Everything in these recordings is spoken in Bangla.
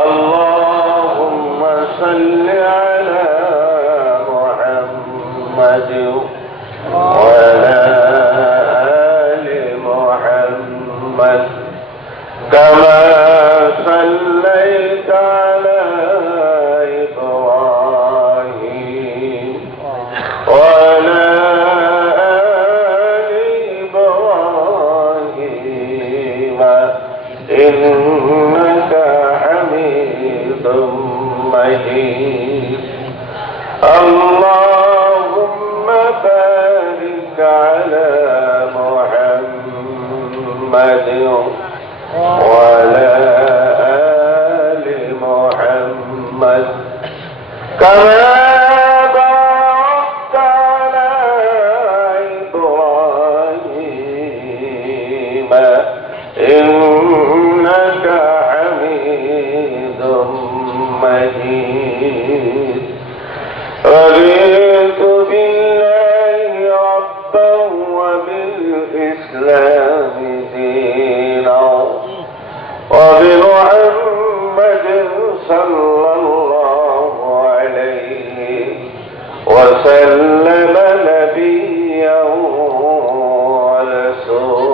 اللهم صل على محمد وعلى آل محمد كما صليت على إبراهيم وعلى آل إبراهيم إنك حميد مجيد. اللهم بارك على محمد وعلى آل محمد كما باركت على إبراهيم إنك حميد مجيد. رضيت بالله ربا وبالإسلام دينا وبمحمد صلى الله عليه وسلم نبيا ورسولا.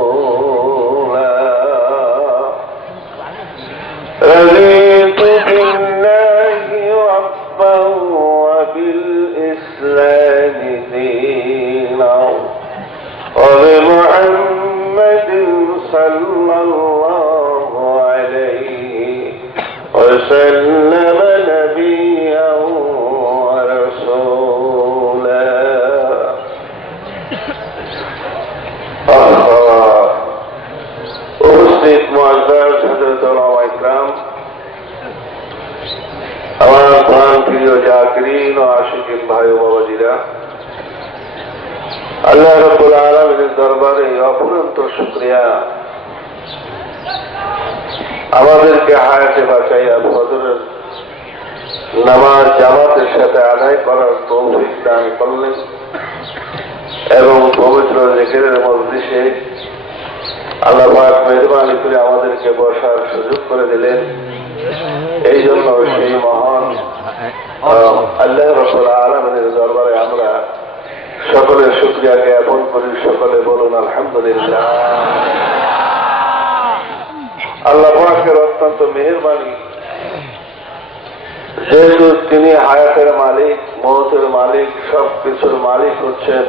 رضيت بالله ربا وبالإسلام دينا وبمحمد صلى الله عليه وسلم نبيا ورسولا. উপস্থিত মুআজ্জাজ হযরত ওলামা ইকরাম, আমার প্রাণ প্রিয় জাকিরিন ও আশিকিন ভাই ও বাবাজিরা, আল্লাহ রাব্বুল আলামিনের দরবারে অফুরন্ত শুকরিয়া আমাদেরকে হায়াতে বাঁচাইয়া ফজরের নামাজ জামাতের সাথে আদায় করার তৌফিক দান করলেন এবং পবিত্র জিকিরের মজলিসে আল্লাহ পাক মেহরবানি করে আমাদেরকে বসার সুযোগ করে দিলেন। এই জন্য সেই মহান আল্লাহ রাব্বুল আলামিনের দরবারে আমরা সকলের শুকরিয়া জ্ঞাপন করি। সকলে বলুন আলহামদুলিল্লাহ। আল্লাহ পাকের অত্যন্ত মেহেরবানি, যেহেতু তিনি হায়াতের মালিক, মওতের মালিক, সবকিছুর মালিক হচ্ছেন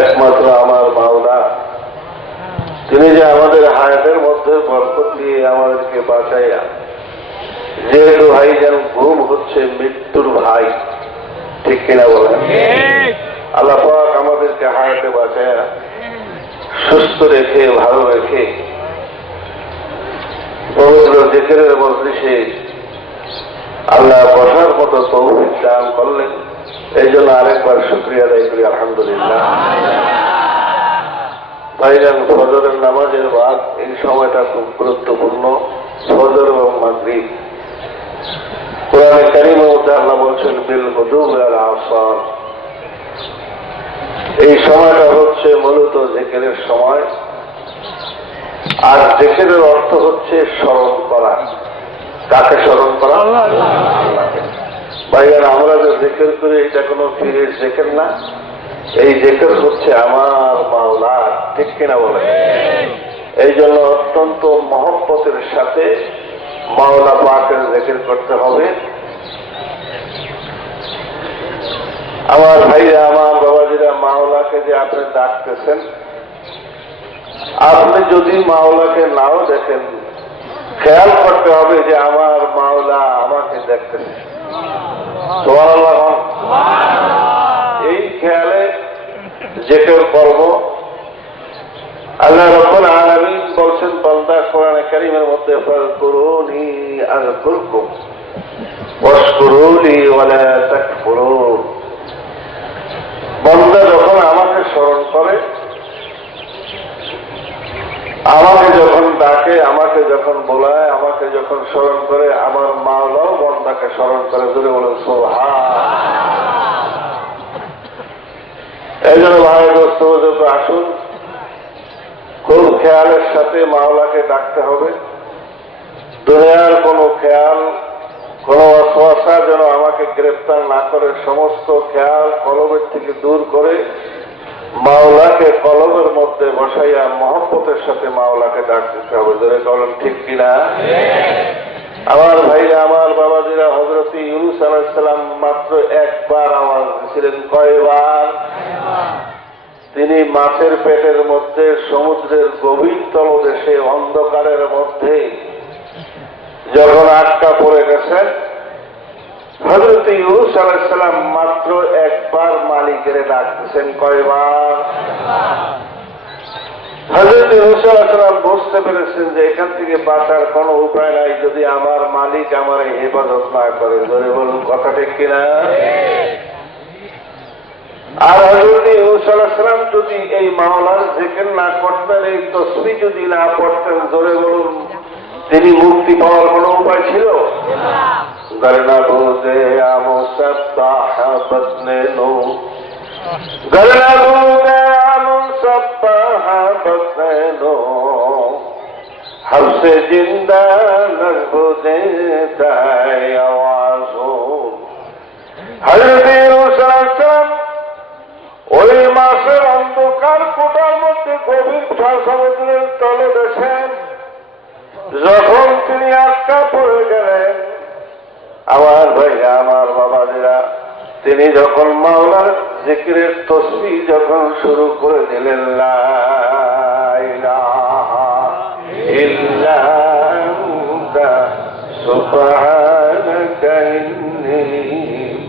একমাত্র আমার মাওলা। তিনি যে আমাদের হায়াতের মধ্যে বরকত দিয়ে আমাদেরকে বাঁচাইয়া, যেহেতু ভাইজান ঘুম হচ্ছে মৃত্যুর ভাই, ঠিক কিনা বলেন? আল্লাহ পাক আমাদেরকে হায়াতে বাঁচাইয়া সুস্থ রেখে ভালো রেখে পবিত্র জিকিরের মজলিসে আল্লাহ বসার মতো তৌফিক দান করলেন। এই জন্য আরেকবার শুকরিয়া আদায় করি আলহামদুলিল্লাহ। ভাইজান, ফজরের নামাজের বাদ এই সময়টা খুব গুরুত্বপূর্ণ। ফজর এবং মাগরিব, কোরআনে কারীমের মধ্যে আল্লাহ বলছেন বিল গুদুওয়ি ওয়াল আসাল। এই সময়টা হচ্ছে মূলত জিকিরের সময়। আর জিকিরের অর্থ হচ্ছে স্মরণ করা। কাকে স্মরণ করা? ভাইজান, আমরা যে জিকির করি এটা কোনো পীরের জিকির না, এই জিকির হচ্ছে আমার মাওলা, ঠিক কিনা বলে? এই জন্য অত্যন্ত মহব্বতের সাথে মাওলা পাকের জিকির করতে হবে। আমার ভাইরা, আমার বাবাজিরা, মাওলাকে যে আপনি ডাকতেছেন, আপনি যদি মাওলাকে নাও দেখেন, খেয়াল করতে হবে যে আমার মাওলা আমাকে দেখতেছে। সুবহানাল্লাহ। এই খেয়ালে জিকির করব। আল্লাহ রাব্বুল আলামিন বলছেন বান্দা কোরআনে কারীমের মধ্যে ফাযকুরুনি আযকুরকুম ওয়াশকুরুলি ওয়ালা তাকফুরুন। বান্দা যখন আমাকে স্মরণ করে, আমাকে যখন ডাকে, আমাকে যখন বোলায়, আমাকে যখন স্মরণ করে, আমার মাওলাও বান্দাকে স্মরণ করে। জোরে বলেন সুবহান। এই জন্য ভাই দোস্ত আসুন, খুব খেয়ালের সাথে মাওলাকে ডাকতে হবে। খেয়াল, কোনো ওয়াসওয়াসা যেন আমাকে গ্রেফতার না করে, সমস্ত খেয়াল কলবের থেকে দূর করে মাওলাকে কলবের মধ্যে বসাইয়া মহব্বতের সাথে মাওলাকে ডাক দিতে হবে। ধরে বলেন ঠিক কিনা? আমার ভাইরা, আমার বাবাজিরা, হযরত ইউনূস আলাইহিস সালাম মাত্র একবার আওয়াজ দিয়েছিলেন। কয়বার? তিনি মাছের পেটের মধ্যে সমুদ্রের গভীর তলদেশে অন্ধকারের মধ্যে যখন আটকা পড়ে গেছেন, হযরত ইউনূস আলাইহিস সালাম মাত্র একবার মালিকের ডাকতেছেন। কয়বার? হযরত ইউনূস আলাইহিস সালাম বুঝতে পেরেছেন যে এখান থেকে বাঁচার কোনো উপায় নাই যদি আমার মালিক আমার হেফাজত না করে। ধরে বলুন কথা ঠিক কিনা? আর হযরত ইউনূস আলাইহিস সালাম যদি এই মাওলার জিকির না করতেন, এই তাসবিহ যদি না পড়তেন, ধরে বলুন তিনি মুক্তি পাওয়ার কোনো উপায় ছিল? গরনা বুঝে আমুসাব্বাহ বদনে নো, গরনা বুঝে আমুসাব্বাহ বদনে নো, হবসে জিন্দা নজবুদে তাই আওয়াজো। হযরত ইউনূস আলাইহিস সালাম ওই মাসের অন্ধকার কোটার মধ্যে গভীর সমুদ্রের তলদেশে যখন তিনি আটকা পড়ে গেলেন, আমার ভাইয়া, আমার বাবাজিরা, তিনি যখন মাওলার জিকিরের তাসবিহ যখন শুরু করে দিলেন, লা ইলাহা ইল্লা আনতা সুবহানাকা ইন্নী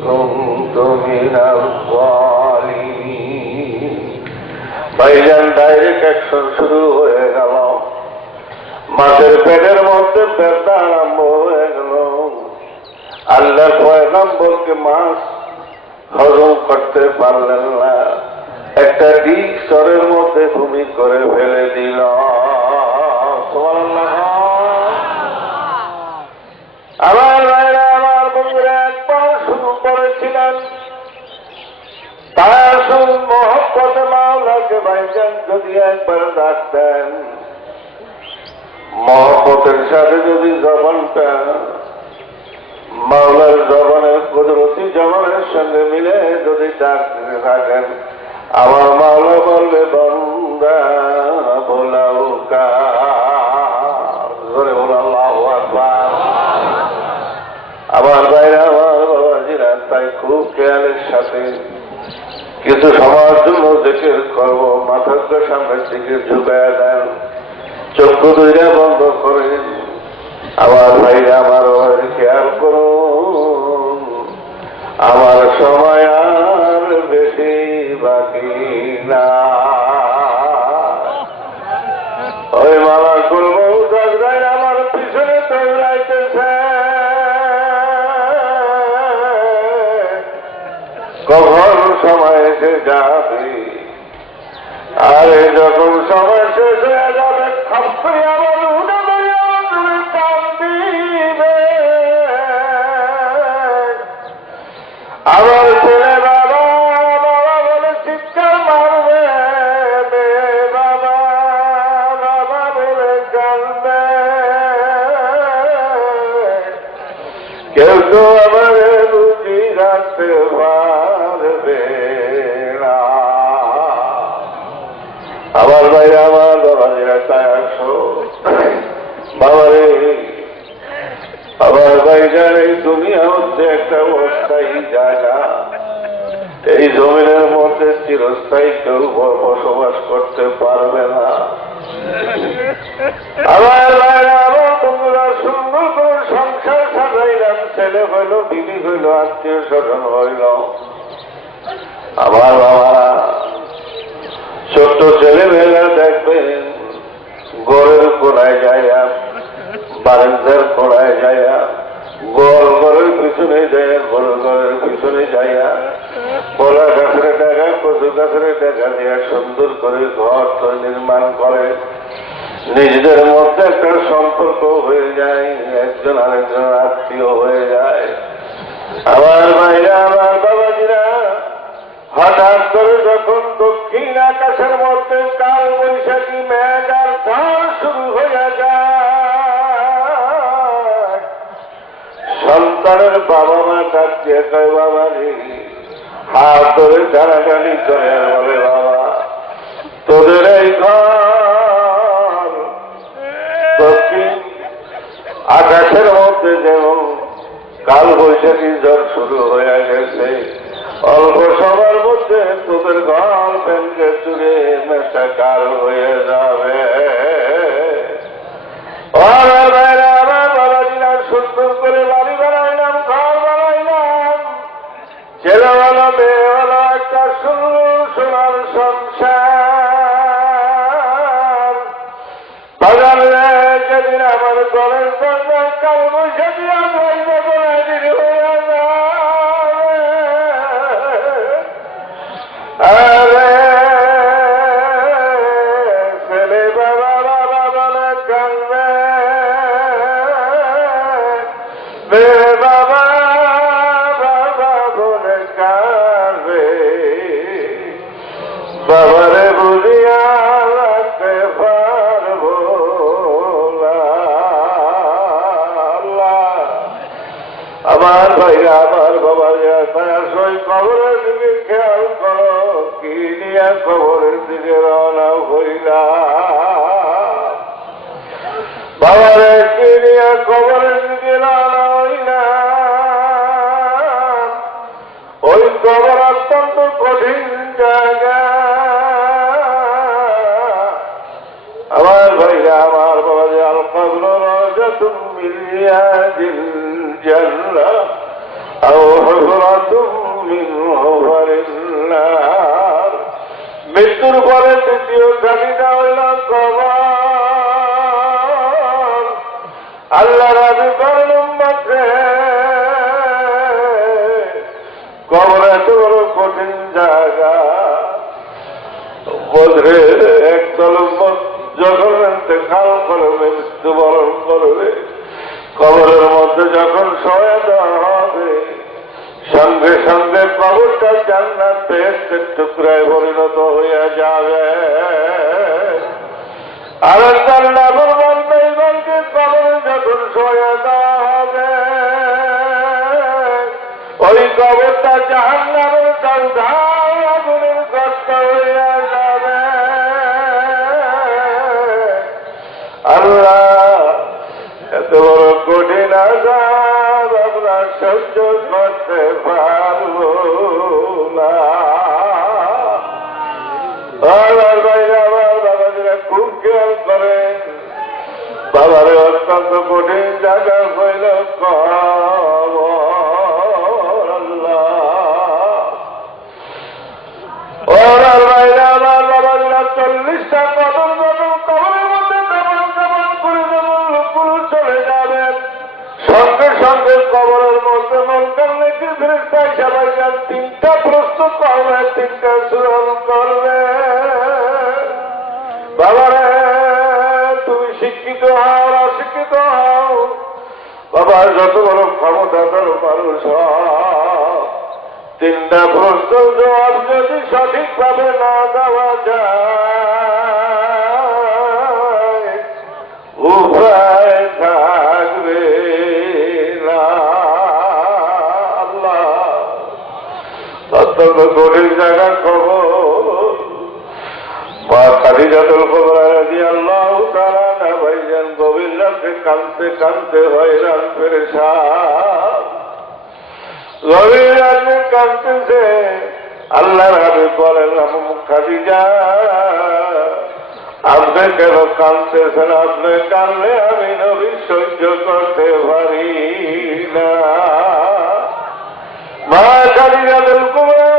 কুনতু মিনাজ জালিমিন। ভাইজান, ডাইরেক্ট অ্যাকশন শুরু হয়ে গেল। মাছের পেটের মধ্যে ব্যথা আরম্ভ হয়ে গেল। আল্লাহর পয়গম্বরকে মাছ হজম করতে পারলেন না, একটা ডিগ স্তরের মধ্যে ভূমি করে ফেলে দিল। সুবহানাল্লাহ। আমার ভাইরা, আমার বন্ধুরা, একবার শুরু করেছিলেন তার মহব্বতে মাওলাকে ভাইজান যদি একবার ডাকতেন, মহব্বতের সাথে যদি জবানটা মাওলার জবানের কুদরতি জবানের সঙ্গে মিলে যদি ডাকতে থাকেন, আমার মাওলা বলবে বান্দা বোলাও কারে বল আল্লাহু আকবার। আমার ভাইরা, আমার বাবাজিরা, তাই খুব খেয়ালের সাথে কিছু সময়ের জন্য জিকির করবো। মাথাকে সামনের দিকে ঝুঁকায় দেন, চক্ষু দুইটা বন্ধ করেন। আমার ভাইরা, আমার খেয়াল করুন, আমার সময় আর বেশি বাকি না। ওই মালাকুল মউত আজরাইল আমার পিছনে দৌড়াইতেছে। কখন সময় এসে যাবে, আরে যখন সময় শেষ হয়ে যাবে, খাপড়ি আমার উঠে টান দিবে। আমার ছেলে বাবা বাবা বলে চিৎকার মারবে, বাবা বাবা বলে কাঁদবে। কেউ তো আমার রুজি রাখতে পারবে না। আমার ভাই, আমার বাবাজিরা, তাই আসো বাবারে। আমার ভাইজান, এই দুনিয়া হচ্ছে একটা অস্থায়ী জায়গা। এই জমিনের মধ্যে চিরস্থায়ী কেউ বসবাস করতে পারবে না। আমার ভাইরা, আমার বন্ধুরা, সুন্দর করে সংসার সাজাইলাম, ছেলে হইল, বিবি হইল, আত্মীয় স্বজন হইল। আমার বাবারা, ছোট্ট ছেলে মেয়েরা দেখবেন গড়ের কোনায় যাইয়া, বারান্দার কোনায় যাইয়া, গোল ঘরের পিছনে যাইয়া, গোল ঘরের পিছনে যাইয়া, কলা গাছের টাকা, কচু গাছের টাকা দিয়া সুন্দর করে ঘর নির্মাণ করে। নিজেদের মধ্যে একটা সম্পর্ক হয়ে যায়, একজন আরেকজন আত্মীয় হয়ে যায়। আমার ভাইরা, আমার বাবাজিরা, হঠাৎ করে যখন দক্ষিণ আকাশের মধ্যে কাল বৈশাখী মেঘ আর ঝড় শুরু হয়ে যায়, সন্তানের বাবা মা ডাক দিয়ে কয় বাবা রে, হাত ধরে টানাটানি করে আর বলে বাবা তোদের এই ঘর দক্ষিণ আকাশের মধ্যে যেমন কাল বৈশাখী ঝড় শুরু হয়ে গেছে, অল্প সময়ের মধ্যে তোদের ঘর ভেঙে চুরে মেটাকার হয়ে যাবে। সুন্দর করে বাড়ি বানাইলাম, ঘর বানাইলাম, ছেলেবেলা মেয়েবেলা একটা সুন্দর সোনার সংসার। বাজারে যেদিন আমার ঘরের দরজা কাল বৈশাখী আমার দিন হয়ে যাবে, আরে ছেলে বাবা বাবা বলে কাঁদবে, মেয়ে বাবা বাবা বলে কাঁদবে, বাবারে বুঝিয়া রাখতে পারবো না। আমার ভাইরা আমার বাবা সই খবরের দিকে খেয়াল করো, কি নিয়ে খবরের দিকে রওনা হইলা, বাবারে কি নিয়ে খবরের দিকে রওনা হইলা। ওই খবর অত্যন্ত কঠিন জায়গা। আমার ভাইরা আমার বাবা যে আল কবর রাজাতুম মিন রিয়াদিল জান্নাহ আও হুজরাতুম মিন হুফারিন নার। মৃত্যুর পরে দ্বিতীয় জাতিটা হইল কবর। আল্লাহ রাজি করেন উম্মতকে, কবর এত বড় কঠিন জায়গা। বদরে একদল যখন ইন্তেকাল করবে, মৃত্যুবরণ করবে, কবরের মধ্যে যখন শোয়া দেওয়া হবে, সঙ্গে সঙ্গে কবরটা জান্নাত বেহেশতের টুকরায় পরিণত হইয়া যাবে। আর আল্লাহর বান্দাকে কবরে যখন শোয়া দেওয়া হবে, ওই কবরটা জাহান্নামের দরজায় আগুনের গর্ত হইয়া যাবে। আল্লাহ এত বড় কঠিন আযাব আমরা সহ্য করতে পারবো না। আমার ভাইরা আমার বাবাজিরা খুব খেয়াল করেন, বাবারে অত্যন্ত কঠিন জায়গা হইল কবর। আল্লাহ আমার ভাইরা আমার বাবাজিরা 40টা কদম যখন কবরের মধ্যে কেমন কেমন করে যেমন লুকুল চলে যাবেন, সঙ্গে সঙ্গে কবরের মধ্যে মনকার নেকি ফেরেশতা সবাই যান 3টা প্রশ্ন করবে, 3টা সুরল করবে। বাবারে তুমি শিক্ষিত হও আর অশিক্ষিত হও, বাবা যত বড় ক্ষমতাধর মানুষ হও, 3টা প্রশ্ন জবাব যদি সঠিকভাবে না দেওয়া যায়, উপায় থাকবে না। আল্লাহ অত্যন্ত কঠিন জায়গা খবর। মা খাদিজাতুল কুবরা রাদিয়াল্লাহু তাআলা আনহা ভাইজান গভীর রাতে কাঁদতে কাঁদতে হয়রান পেরেশান, গভীর রাতে কাঁদতেছে। আল্লাহর হাবিব বলেন, খাদিজা আপনি কেন কাঁদতেছেন? আপনি কাঁদলে আমি নবী সহ্য করতে পারি না। মা খাদিজাতুল কুবরা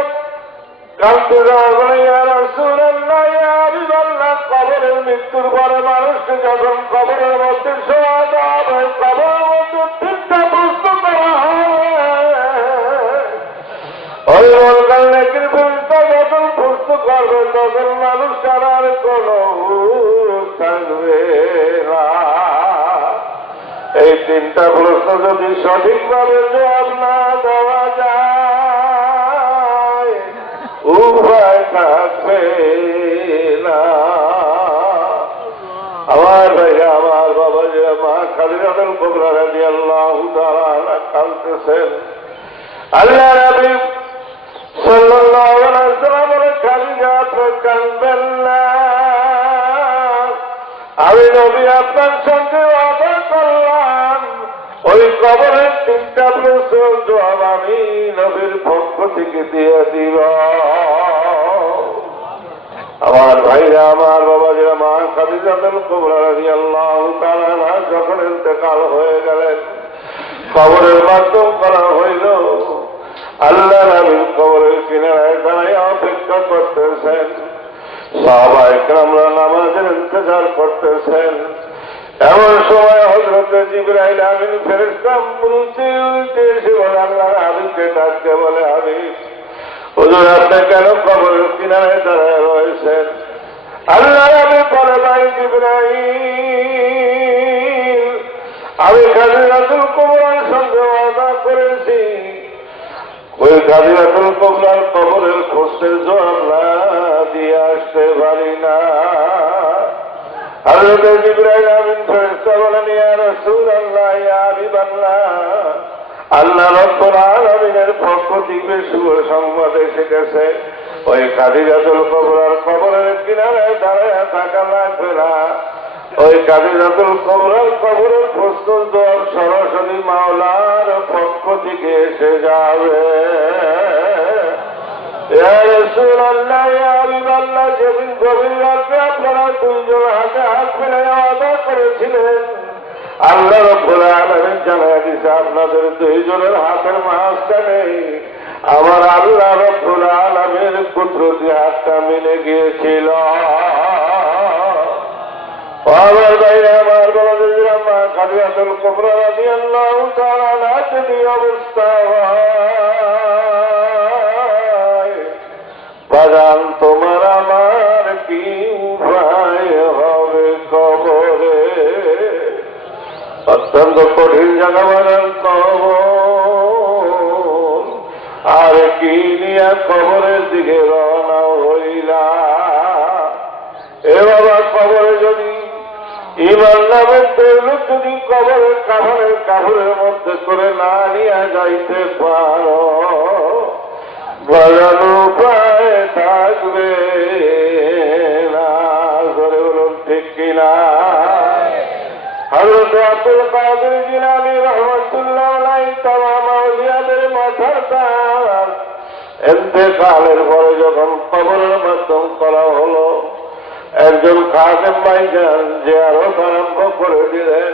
কাঁদতে যাওয়া, ইয়া রাসূলুল্লাহ, ইয়া হাবিবাল্লাহ, কবরের মৃত্যুর পরে মানুষকে যখন কবরের মধ্যে শোয়া দেওয়া হয়, কবরের মধ্যে 3টা প্রশ্ন করা হবে। ওই মনকার নেকির ফেরেশতা যখন প্রশ্ন করবে, তখন মানুষ ছাড়ার কোন থাকবে না। এই 3টা প্রশ্ন যদি সঠিকভাবে জবাব না দেওয়া যায়, উপায় থাকবে না। আমার ভাইরা আমার বাবা যে মা খাদিজাতুল কুবরা রাদিয়াল্লাহু তাআলা আনহা কাঁদতেছেন। আল্লাহ নবী সাল্লাল্লাহু আলাইহি ওয়াসাল্লাম বলেন, খাদিজা আপনি কাঁদবেন না, আমি নবী আপনার সঙ্গে ওয়াদা করলাম ওই কবরের 3টা প্রশ্নের জবাব আমি নবীর পক্ষ থেকে দিয়ে দিব। আমার ভাইরা, আমার বাবাজিরা, মা খাদিজাতুল কুবরা রাদিয়াল্লাহু তাআলা আনহা যখন ইন্তেকাল হয়ে গেলেন, কবরের মাধ্যম করা হইল। আল্লাহ নবীর কবরের কিনারায় দাঁড়ায় অপেক্ষা করতেছেন, সাহাবায়ে কেরামরা নামাজের ইন্তজার করতেছেন। এমন সময় হযরত জিবরাইল আমিন ফেরেশতা উল্টে উল্টে এসে বলে, আল্লাহর হাবিবকে ডাকতে বলে, হাবিব হুজুর আপনি কেন কবরের কিনারায় দাঁড়ায় রয়েছেন? আল্লাহ হাবিব বলে, ভাই জিবরাইল, আমি খাদিজাতুল কুবরার সঙ্গে ওয়াদা করেছি ওই খাদিজাতুল কুবরার কবরের প্রশ্নের জবাব না দিয়ে আসতে পারি না। হযরত জিবরাইল আমিন ফেরেশতা বলেন, ইয়া রাসূলুল্লাহ, ইয়া হাবিবাল্লাহ, আল্লাহ রাব্বুল আলামিনের পক্ষ থেকে শুভ সংবাদ এসে গেছে, ওই খাদিজাতুল কুবরার কবরের কিনারায় দাঁড়ায় থাকা লাগবে না, ওই খাদিজাতুল কুবরার কবরের প্রশ্নের জবাব সরাসরি মাওলার পক্ষ থেকে এসে যাবে। ইয়া রাসূলুল্লাহ, ইয়া হাবিবাল্লাহ, যেদিন গভীর রাতে আপনারা দুইজন হাতে হাত মিলিয়ে ওয়াদা করেছিলেন, আল্লাহ রাব্বুল আলামিন জানায় দিয়েছে আপনাদের দুইজনের হাতের মাঝখানে আমার আল্লাহ রাব্বুল আলামিনের কুদরতি হাতটা মিলে গিয়েছিল। আমার ভাইরা, আমার বাবাজিরা, মা খাদিজাতুল কুবরা রাদিয়াল্লাহু তাআলা আনহা যদি অবস্থা হয়, বাজান তোমার আমার কি উপায় হবে কবরে? অত্যন্ত কঠিন জায়গা বাজান কবর, আর কি নিয়ে কবরের দিকে রওনা হইলা? এ বাবা, কবরে যদি ইমান নামের দৌলত যদি কবরের কাপড়ের মধ্যে করে না নিয়ে যাইতে পারো, বলার উপায় থাকবে না। ধরে বলুন ঠিক কিনা? হযরত আব্দুল কাদের জিলানী রাহমাতুল্লাহ আলাইহি তামাম আউলিয়াদের মাথার তাজ ইন্তেকালের পরে যখন কবরের মাধ্যম করা হলো, একজন খাদেম ভাইজান জিয়ারত আরম্ভ করে দিলেন।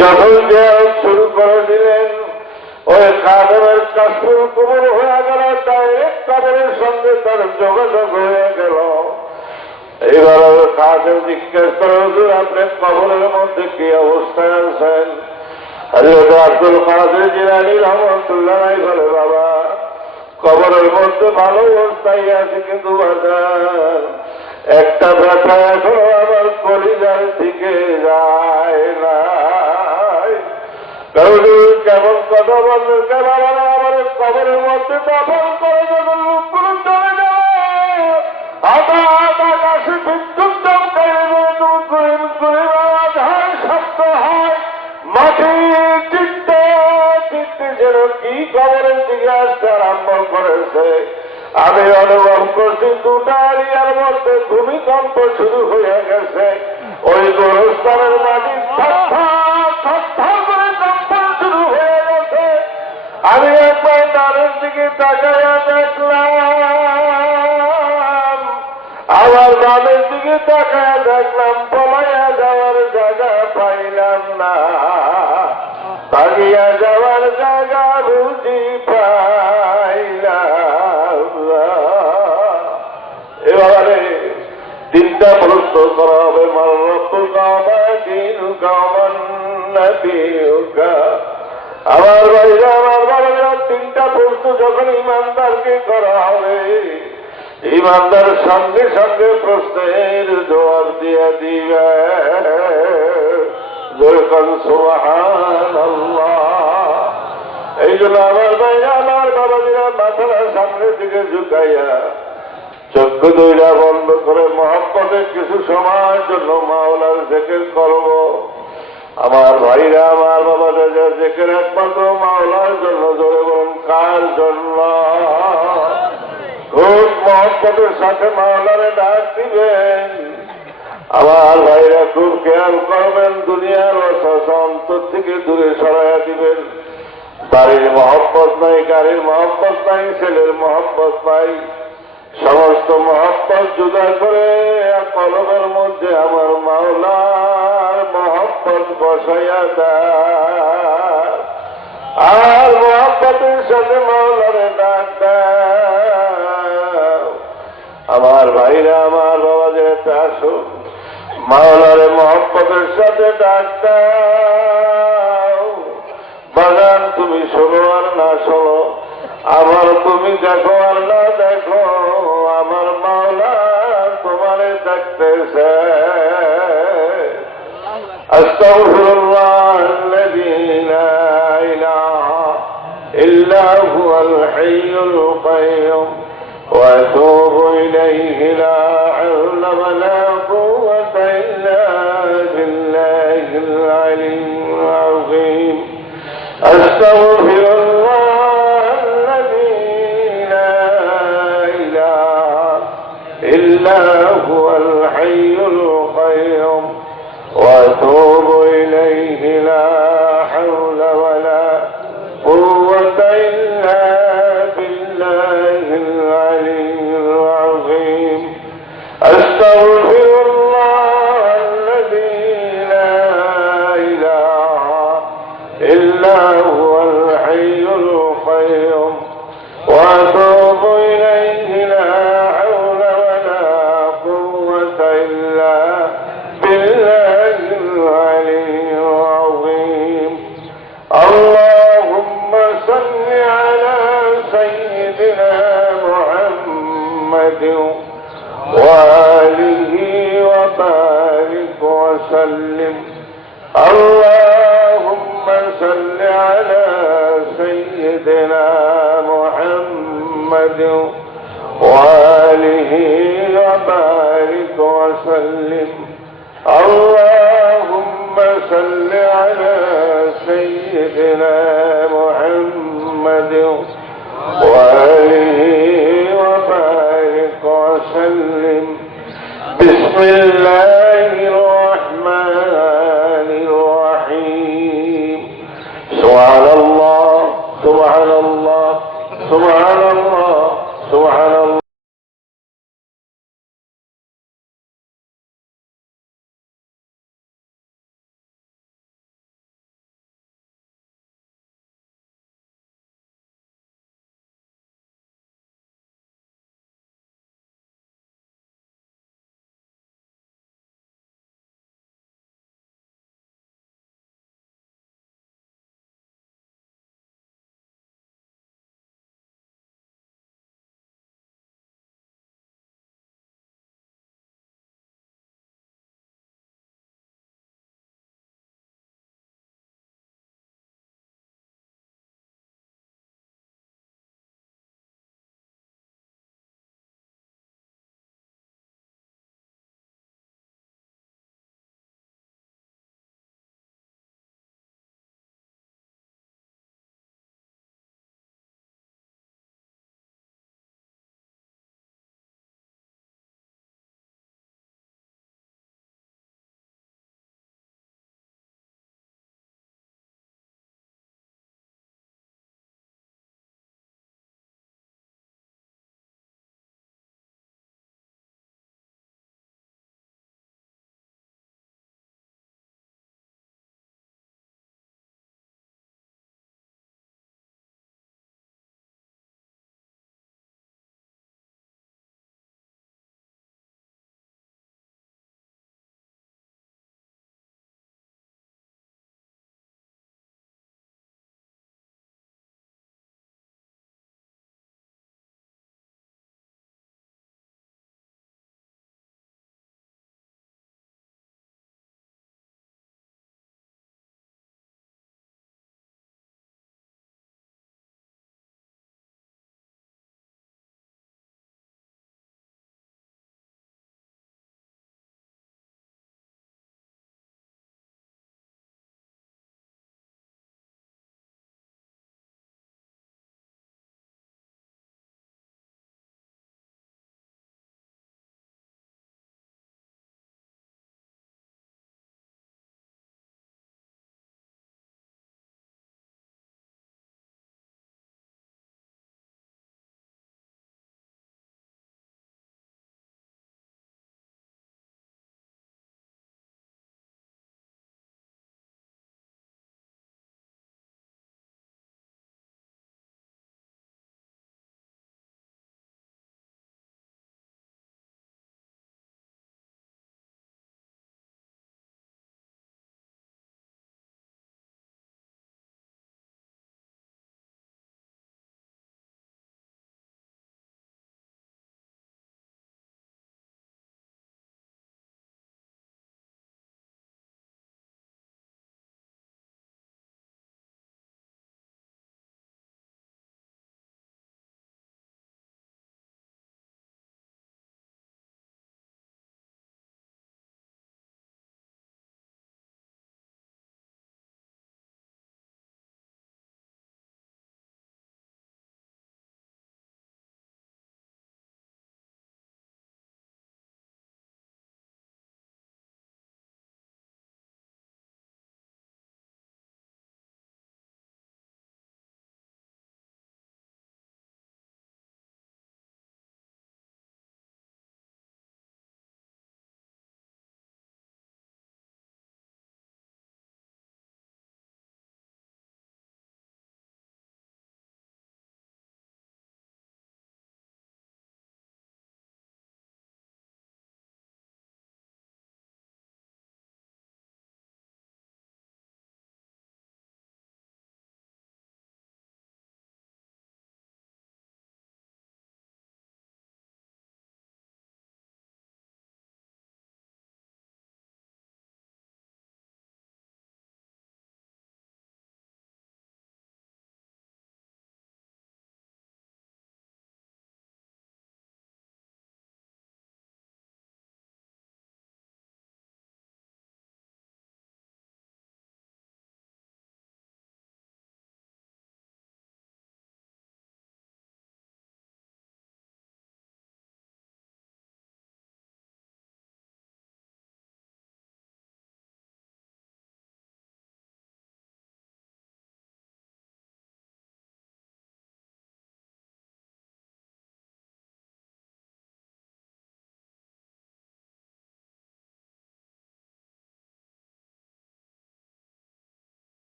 যখন জিয়ারত শুরু করে দিলেন, ওই খাদেমের কাসরুল কবর হয়ে গেল, ডাইরেক্ট কবরের সঙ্গে তার যোগাযোগ হয়ে গেল। এবার খাদেম জিজ্ঞেস করে, হুজুর আপনি কবরের মধ্যে কি অবস্থায় আছেন? হযরত আব্দুল কাদের জিলানী রাহমাতুল্লাহ আলাইহি বলে, বাবা কবরের মধ্যে ভালো অবস্থায় আছে, কিন্তু বাজার একটা ব্যথা এখনো আমার কলিজার দিকে যায় না। কেমন কথা বললেন? কেমন আমার কবরের মধ্যে দাফন করে যখন লোকগুলো চলে যায়, আকাশে বিদ্যুৎ চমকায়, শব্দ হয়, মাটি চিত্তে চিত্তে যেন কি কবরের দিকে আসতে আরম্ভ করেছে। আমি অনুভব করছি দুটা এরিয়ার মধ্যে ভূমিকম্প শুরু হয়ে গেছে। ওই গোরস্থানের মাটি থরথর করে কম্পন শুরু হয়ে গেছে। আমি একবার ডানের দিকে তাকাইয়া দেখলাম, আবার বামের দিকে তাকাইয়া দেখলাম, পলাইয়া যাওয়ার জায়গা পাইলাম না, পালিয়া যাওয়ার জায়গা বুঝি পাইলাম। এবারে 3টা প্রশ্ন করা হবে, মার রব্বুকা মা দীনুকা মান নবিয়ুকা। আমার ভাইরা, আমার বাবারা, 3টা প্রশ্ন যখন ইমানদারকে করা হবে, ইমানদার সঙ্গে সঙ্গে প্রশ্নের জবাব দিয়ে দিবে। যখন সুবহানাল্লাহ। এই জন্য আমার ভাইরা, আমার বাবাজিরা, মাথাটা সামনের দিকে ঝুঁকাইয়া চক্ষু দুইটা বন্ধ করে মহব্বতের কিছু সময়ের জন্য মাওলার জিকির করব। আমার ভাইরা, আমার বাবারা, যেখানে একমাত্র মাওলার জন্য জোরে বলুন, কার জন্য? খুব মহব্বতের সাথে মাওলারে ডাক দিবেন। আমার ভাইরা খুব খেয়াল করবেন, দুনিয়ার ওয়াসওয়াসা অন্তর থেকে দূরে সরাইয়া দিবেন। বাড়ির মহব্বত নাই, গাড়ির মহব্বত নাই, ছেলের মহব্বত নাই, সমস্ত মহব্বত জুদা করে কলবের মধ্যে আমার মাওলার মহব্বত বসাইয়া দেয়। আর মহব্বতের সাথে মাওলারে ডাক দাও। আমার ভাইরা, আমার বাবাদের আসুন, মাওলারে মহব্বতের সাথে ডাক দাও। বাগান তুমি শোনো আর না শোনো, আমার তুমি দেখো আর না দেখো, আমার মাওলা তোমারে দেখতেছে। আস্তাগফিরুল্লাহাল্লাযী লা ইলাহা ইল্লা হুয়াল হাইয়ুল কাইয়্যুম ওয়া আতুবু ইলাইহি লা হাওলা ওয়া লা কুওয়াতা ইল্লা বিল্লাহিল আলিয়্যিল আযীম। আস্তাগফিরুল্লাহাল্লাযী লা ইলাহা ইল্লা হুয়াল হাইয়ুল কাইয়্যুম ওয়া আতুবু ইলাইহি লা হাওলা ওয়া লা কুওয়াতা ইল্লা বিল্লাহিল আলিয়্যিল আযীম। আস্তাগফিরুল্লাহাল্লাযী লা ইলাহা ইল্লা হুয়াল হাইয়ুল কাইয়্যুম ওয়া আতুবু ইলাইহি লা হাওলা ওয়া লা কুওয়াতা ইল্লা বিল্লাহিল আলিয়্যিল আযীম। আল্লাহুম্মা সাল্লি আলা সাইয়্যিদিনা মুহাম্মাদিন ওয়া আলিহি ওয়া বারিক ওয়া সাল্লিম। আল্লাহুম্মা সাল্লি আলা সাইয়্যিদিনা মুহাম্মাদিন ওয়া আলিহি ওয়া বারিক ওয়া সাল্লিম। আল্লাহুম্মা সাল্লি আলা সাইয়্যিদিনা মুহাম্মাদিন ওয়া আলিহি ওয়া বারিক ওয়া সাল্লিম। বিসমিল্লাহির রাহমানির রাহিম। সুবহানাল্লাহ, সুবহানাল্লাহ, সুবহানাল্লাহ।